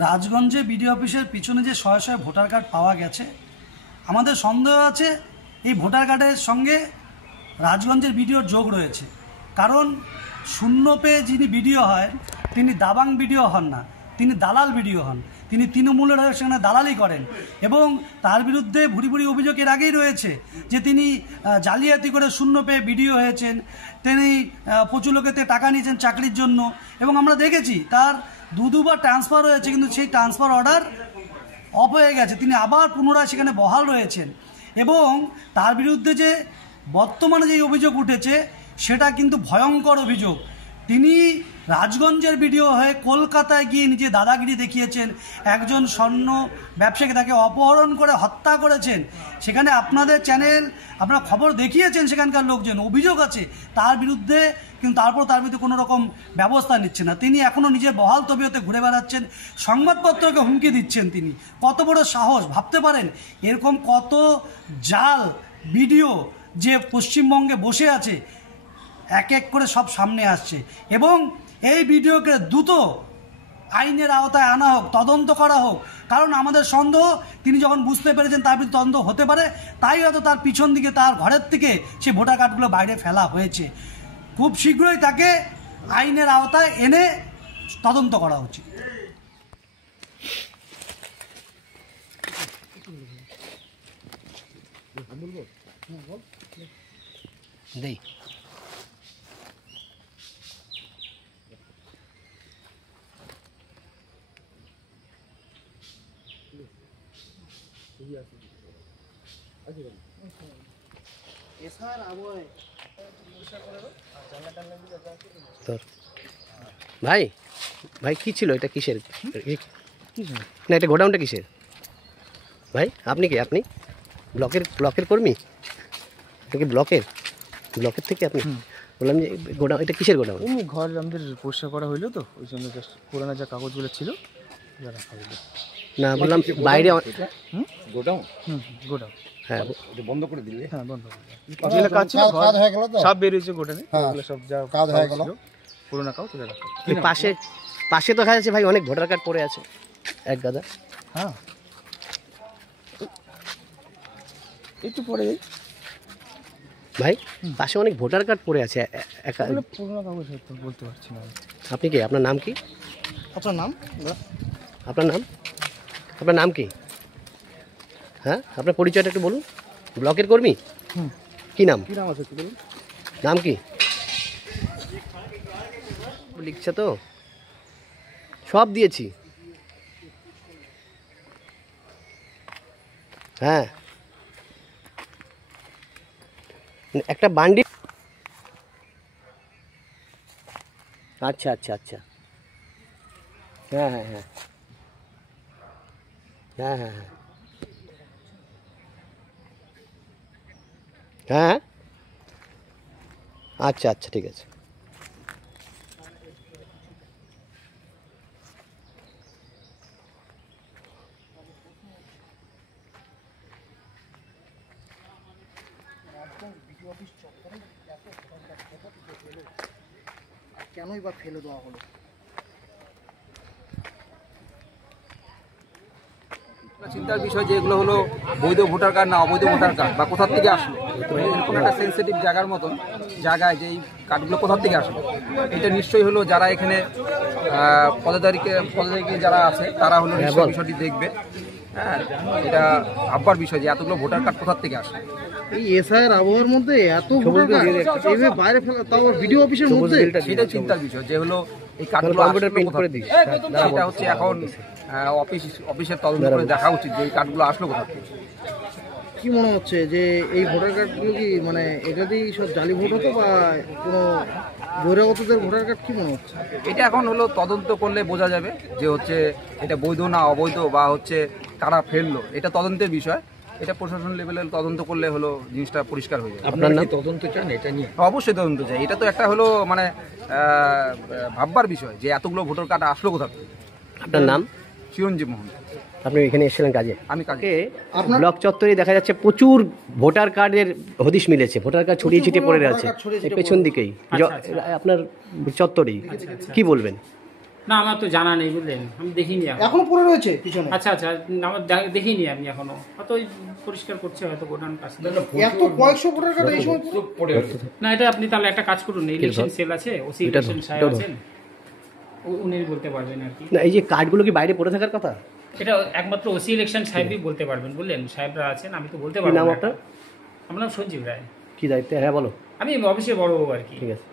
রাজগঞ্জে BDO অফিসের পিছনে যে শয়ে শয়ে ভোটার কার্ড পাওয়া গেছে, আমাদের সন্দেহ আছে এই ভোটার কার্ডের সঙ্গে রাজগঞ্জের বিডিওর যোগ রয়েছে। কারণ শূন্য পেয়ে যিনি বিডিও হয় তিনি দাবাং বিডিও হন না, তিনি দালাল বিডিও হন। তিনি তৃণমূলের হয়ে সেখানে দালালি করেন এবং তার বিরুদ্ধে ভুরি ভুরি অভিযোগ এর আগেই রয়েছে যে তিনি জালিয়াতি করে শূন্য পেয়ে বিডিও হয়েছেন, তিনি প্রচুর লোকেতে টাকা নিয়েছেন চাকরির জন্য এবং আমরা দেখেছি তার দুবার ট্রান্সফার হয়েছে, কিন্তু সেই ট্রান্সফার অর্ডার অফ হয়ে গেছে, তিনি আবার পুনরায় সেখানে বহাল রয়েছেন। এবং তার বিরুদ্ধে যে বর্তমানে যে অভিযোগ উঠেছে সেটা কিন্তু ভয়ঙ্কর অভিযোগ। তিনি রাজগঞ্জের বিডিও হয়ে কলকাতায় গিয়ে নিজে দাদাগিরি দেখিয়েছেন, একজন স্বর্ণ ব্যবসায়ীকে তাকে অপহরণ করে হত্যা করেছেন। সেখানে আপনাদের চ্যানেল আপনারা খবর দেখিয়েছেন, সেখানকার লোকজন অভিযোগ আছে তার বিরুদ্ধে, কিন্তু তারপর তার বিরুদ্ধে কোনো রকম ব্যবস্থা নিচ্ছে না। তিনি এখনও নিজের বহাল তবিয়তে ঘুরে বেড়াচ্ছেন, সংবাদপত্রকে হুমকি দিচ্ছেন। তিনি কত বড় সাহস, ভাবতে পারেন এরকম কত জাল ভিডিও যে পশ্চিমবঙ্গে বসে আছে, এক এক করে সব সামনে আসছে এবং এই ভিডিওকে দ্রুত আইনের আওতায় আনা হোক, তদন্ত করা হোক। কারণ আমাদের সন্দেহ তিনি যখন বুঝতে পেরেছেন তার বিরুদ্ধে তদন্ত হতে পারে, তাই হয়তো তার পিছন দিকে তার ঘরের থেকে সে ভোটার কার্ডগুলো বাইরে ফেলা হয়েছে। খুব শীঘ্রই তাকে আইনের আওতায় এনে তদন্ত করা উচিত। দেই ভাই ভাই কি ছিল এটা? কিসের না এটা গোডাউনটা কিসের ভাই? আপনি কি আপনি ব্লকের কর্মী নাকি? ব্লকের থেকে আপনি? বললাম যে গোডাউন, এটা কিসের গোডাউন? এমনি ঘর আমাদের পরিষ্কার করা হইলো তো, ওই জন্য জাস্ট পুরানো যা কাগজগুলো ছিল রাখা হইলো। না বললাম বাইরে গোডাউন। গোডাউন হ্যাঁ বন্ধ করে দিলে। হ্যাঁ বন্ধ করে দিলে। কাজ ছিল, কাজ হয়ে গেল তো, সব বের হয়েছে গোডাউনে, এগুলো সব যা কাজ হয়ে গেল পুরোনো কাগজ তুলে রাখা। পাশে তো দেখা যাচ্ছে ভাই অনেক ভোটার কার্ড পড়ে আছে এক গাদা। হ্যাঁ একটু পরে ভাই পাশে অনেক ভোটার কার্ড পড়ে আছে, পুরোনো কাগজ বলতে পারছি না। আপনি কি? আপনার নাম কি? আপনার নাম? আপনার নাম কি? হ্যাঁ আপনার পরিচয়টা একটু বলুন। ব্লকের কর্মী? কি নাম? কি নাম আছে একটু বলুন। নাম কি লিখছে? তো সব দিয়েছি। হ্যাঁ একটা বান্ডি। আচ্ছা আচ্ছা আচ্ছা হ্যাঁ হ্যাঁ হ্যাঁ হ্যাঁ হ্যাঁ হ্যাঁ হ্যাঁ আচ্ছা আচ্ছা ঠিক আছে। কেনই বা ফেলে দেওয়া হলো? চিন্তার বিষয় যে এগুলো হলো বৈধ ভোটার কার্ড না অবৈধ ভোটার কার্ড, বা কোথা থেকে আসলো, এরকম একটা সেন্সিটিভ জায়গার মতন জায়গায় যে এই কার্ডগুলো কোথা থেকে আসলো, এটা নিশ্চয়ই হলো যারা এখানে পদাধিকারী যারা আছে তারা হলো নিশ্চয়ই বিষয়টি দেখবে। হ্যাঁ এটা ভাববার বিষয় যে এতগুলো ভোটার কার্ড কোথা থেকে আসে। এই এসআইয়ের আবহাওয়ার মধ্যে এত ভোটার কার্ড এইভাবে বাইরে ফেলা, তাও ভিডিও অফিসের মধ্যে, সেটাই চিন্তার বিষয় যে হলো এই কার্ডগুলো সেটা হচ্ছে এখন অফিসের তদন্ত করে দেখা উচিত যে এই কার্ডগুলো আসলো কোথা থেকে। কি মনে হচ্ছে যে এই ভোটার কার্ডগুলো কি মানে এটাতেই সব জালি ভোট হতো বা কোনো বহিরাগতদের ভোটার কার্ড? কি মনে হচ্ছে? এটা এখন হলো তদন্ত করলে বোঝা যাবে যে হচ্ছে এটা বৈধ না অবৈধ, বা হচ্ছে কারা ফেললো, এটা তদন্তের বিষয়। এটা প্রশাসন লেভেলের তদন্ত করলে হলো জিনিসটা পরিষ্কার হয়ে যাবে। আপনার নাম? তদন্ত চান এটা নিয়ে? অবশ্যই তদন্ত চাই। এটা তো একটা হলো মানে ভাববার বিষয় যে এতগুলো ভোটার কার্ড আসলো কোথা থেকে। আপনার নাম? চিরঞ্জীব মোহন। আপনি এখানে এসেছিলেন কাজে? আমি কাজে। ব্লক চত্বরে দেখা যাচ্ছে প্রচুর ভোটার কার্ডের হদিশ মিলেছে, ভোটার কার্ড ছড়িয়ে ছিটিয়ে পড়ে আছে পেছন দিকেই আপনার চত্বরেই। কি বলবেন? না আমার তো জানা নেই বুঝলেন, আমি দেখিনি এখন। এখনো পড়ে রয়েছে পিছনে? আচ্ছা আচ্ছা, আমার দেখিনি আমি এখনো, হয়তো ওই পরিষ্কার করছে হয়তো গোডাউন কাজ। এত কয়েকশো ভোটার কার্ড এই সময় না এটা আপনি তাহলে একটা কাজ করুন, ইলেকশন সেল আছে, ওসি ইলেকশন সাহেব আছেন, উনি বলতে পারবেন আর কি। না এই যে কার্ডগুলো কি বাইরে পড়ে থাকার কথা? এটা একমাত্র ওসি ইলেকশন সাহেবই বলতে পারবেন বুঝলেন, সাহেবরা আছেন, আমি তো বলতে কি পারবো নাম না। আপনার? আমার নাম সঞ্জীব রায়, কি দায়িত্বে? হ্যাঁ বলো। আমি অফিসে বড় আর কি। ঠিক আছে।